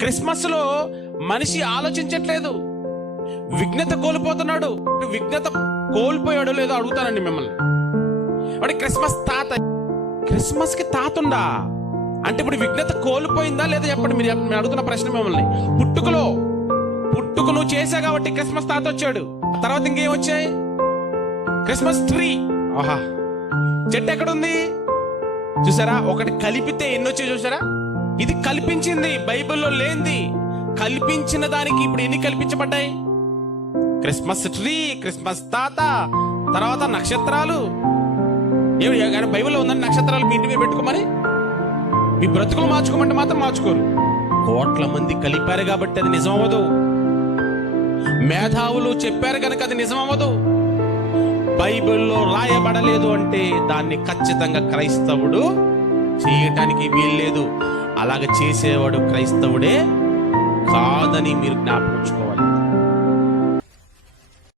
Christmas లో మనిషి ఆలోచించట్లేదు, విఘ్నత కోల్పోతున్నాడు. విఘ్నత కోల్పోయాడో లేదో అడుగుతానండి మిమ్మల్ని. వాడి క్రిస్మస్ తాత, క్రిస్మస్ కి తాత ఉందా అంటే ఇప్పుడు విఘ్నత కోల్పోయిందా లేదా చెప్పండి. మీరు అడుగుతున్న ప్రశ్న మిమ్మల్ని. పుట్టుక నువ్వు చేసా కాబట్టి క్రిస్మస్ తాత వచ్చాడు. తర్వాత ఇంకేం వచ్చాయి? Christmas tree. ఆహా, చెట్టు ఎక్కడుంది చూసారా? ఒకటి కలిపితే ఎన్ని వచ్చాయి చూసారా? ఇది కల్పించింది, బైబిల్లో లేనిది. కల్పించిన దానికి ఇప్పుడు ఎన్ని కల్పించబడ్డాయి? క్రిస్మస్ ట్రీ, క్రిస్మస్ తాత, తర్వాత నక్షత్రాలు. ఏమి బైబిల్లో ఉందని నక్షత్రాలు మీ ఇంటి మీద పెట్టుకోమని? మీ బ్రతుకులు మార్చుకోమంటే మాత్రం మార్చుకోరు. కోట్ల మంది కలిపారు కాబట్టి అది నిజం అవ్వదు. మేధావులు చెప్పారు కనుక అది నిజం అవ్వదు. బైబిల్లో రాయబడలేదు అంటే దాన్ని ఖచ్చితంగా క్రైస్తవుడు చేయటానికి వీల్లేదు. అలాగ చేసేవాడు క్రైస్తవుడే కాదని మీరు జ్ఞాపకం ఉంచుకోవాలి.